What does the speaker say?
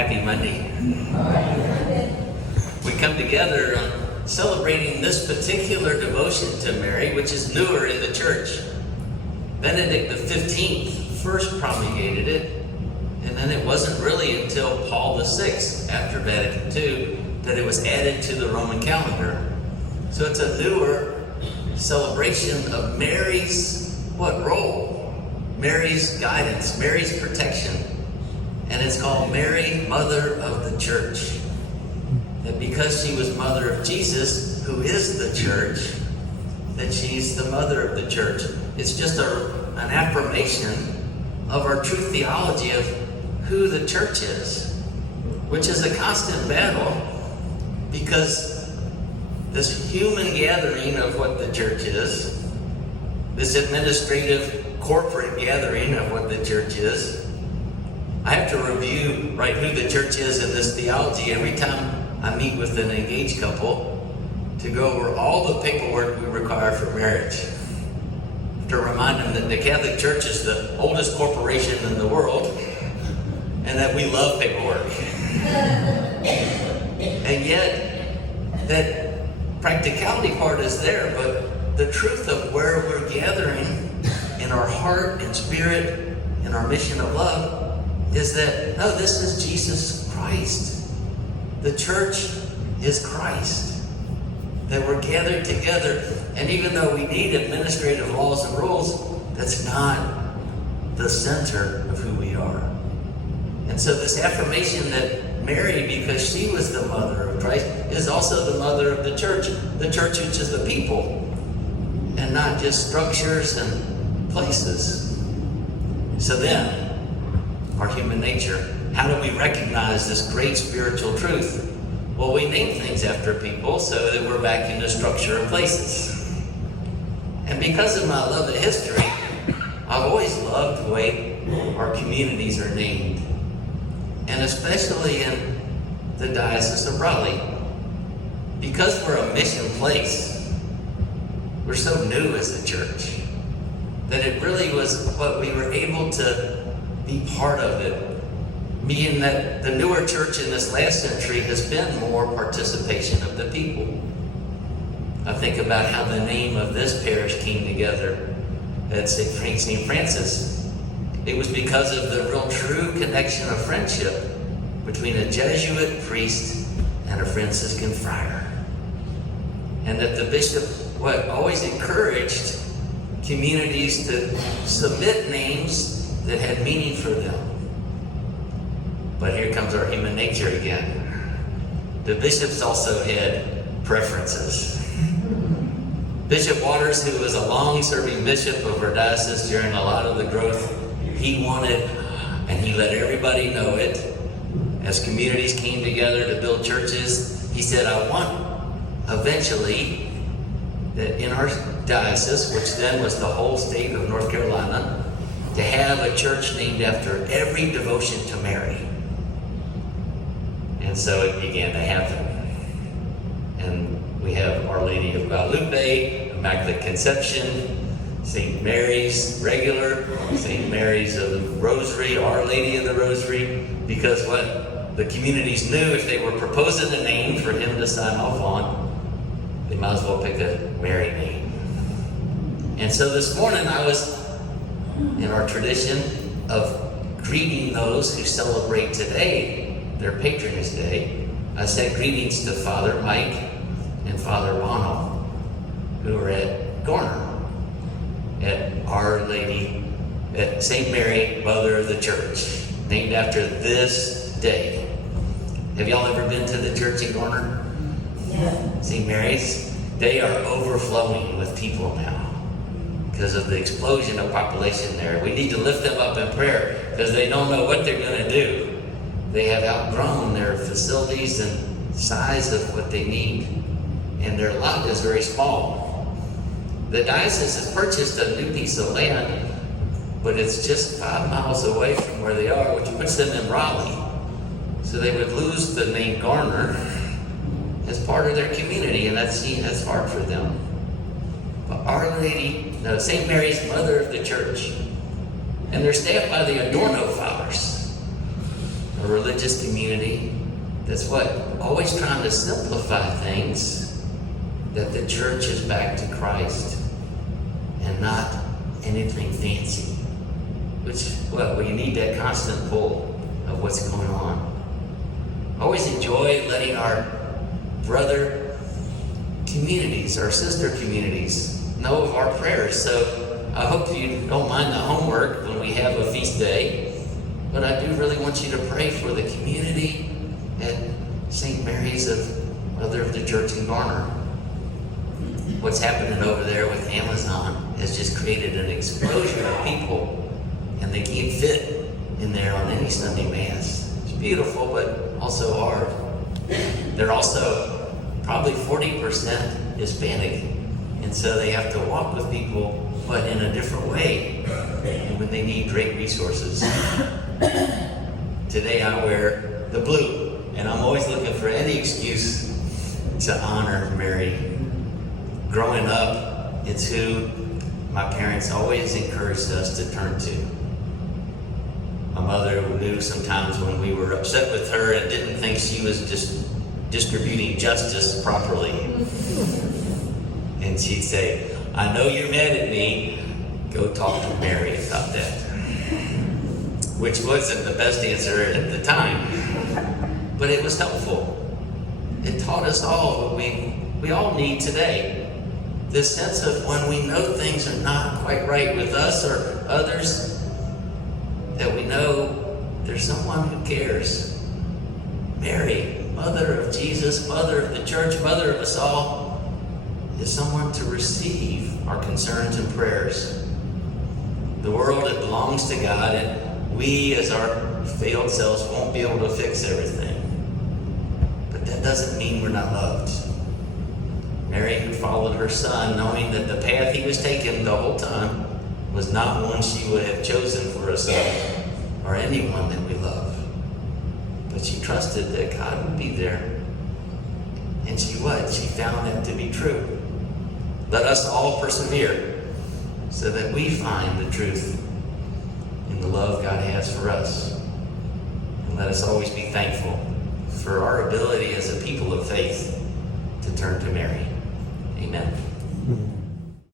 Happy Monday. We come together celebrating this particular devotion to Mary, which is newer in the church. Benedict XV first promulgated it, and then it wasn't really until Paul VI, after Vatican II, that it was added to the Roman calendar. So it's a newer celebration of Mary's role? Mary's guidance, Mary's protection. And it's called Mary, Mother of the Church. And because she was mother of Jesus, who is the church, that she's the mother of the church. It's just an affirmation of our true theology of who the church is, which is a constant battle, because this human gathering of what the church is, this administrative corporate gathering of what the church is, I have to review who the church is in this theology every time I meet with an engaged couple to go over all the paperwork we require for marriage. To remind them that the Catholic Church is the oldest corporation in the world and that we love paperwork. And yet, that practicality part is there, but the truth of where we're gathering in our heart and spirit and our mission of love is that, no, this is Jesus Christ. The church is Christ. That we're gathered together, and even though we need administrative laws and rules, that's not the center of who we are. And so this affirmation that Mary, because she was the mother of Christ, is also the mother of the church which is the people, and not just structures and places. So then, our human nature, how do we recognize this great spiritual truth? Well, we name things after people so that we're back in the structure of places. And because of my love of history, I've always loved the way our communities are named. And especially in the Diocese of Raleigh. Because we're a mission place, we're so new as a church, that it really was what we were able to be part of it. Meaning that the newer church in this last century has been more participation of the people. I think about how the name of this parish came together at St. Francis. It was because of the real true connection of friendship between a Jesuit priest and a Franciscan friar. And that the bishop always encouraged communities to submit names that had meaning for them. But here comes our human nature again. The bishops also had preferences. Bishop Waters, who was a long-serving bishop of our diocese during a lot of the growth, he wanted, and he let everybody know it, as communities came together to build churches, he said, I want eventually that in our diocese, which then was the whole state of North Carolina, to have a church named after every devotion to Mary. And so it began to happen. And we have Our Lady of Guadalupe, Immaculate Conception, St. Mary's Regular, St. Mary's of the Rosary, Our Lady of the Rosary, because what the communities knew, if they were proposing a name for him to sign off on, they might as well pick a Mary name. And so this morning I was in our tradition of greeting those who celebrate today, their Patronage Day. I said greetings to Father Mike and Father Bono, who are at Garner, at Our Lady, at St. Mary, Mother of the Church, named after this day. Have y'all ever been to the church in Garner? Yeah. St. Mary's? They are overflowing with people now because of the explosion of population there. We need to lift them up in prayer because they don't know what they're going to do. They have outgrown their facilities and size of what they need, and their lot is very small. The diocese has purchased a new piece of land, but it's just 5 miles away from where they are, which puts them in Raleigh. So they would lose the name Garner as part of their community, and that's hard for them. But Our Lady, St. Mary's, Mother of the Church, and they're staffed by the Adorno Fathers. a religious community that's what? Always trying to simplify things, that the church is back to Christ and not anything fancy. Which, well, you need that constant pull of what's going on. Always enjoy letting our brother communities, our sister communities, know of our prayers. So I hope you don't mind the homework when we have a feast day, but I do really want you to pray for the community at St. Mary's Mother of the Church in Garner. What's happening over there with Amazon has just created an explosion of people, and they can't fit in there on any Sunday Mass. It's beautiful, but also hard. They're also probably 40% Hispanic, and so they have to walk with people, but in a different way, and when they need great resources. Today I wear the blue, and I'm always looking for any excuse to honor Mary. Growing up, it's who my parents always encouraged us to turn to. My mother knew sometimes when we were upset with her and didn't think she was just distributing justice properly. And she'd say, I know you're mad at me, go talk to Mary about that. Which wasn't the best answer at the time, but it was helpful. It taught us all what we all need today. This sense of when we know things are not quite right with us or others, that we know there's someone who cares. Mary, Mother of Jesus, Mother of the Church, Mother of us all, is someone to receive our concerns and prayers. The world, it belongs to God, and we as our failed selves won't be able to fix everything. But that doesn't mean we're not loved. Mary, who followed her son, knowing that the path he was taking the whole time was not one she would have chosen for herself or anyone that we love. But she trusted that God would be there. And she would. She found that to be true. Let us all persevere so that we find the truth in the love God has for us. And let us always be thankful for our ability as a people of faith to turn to Mary. Amen.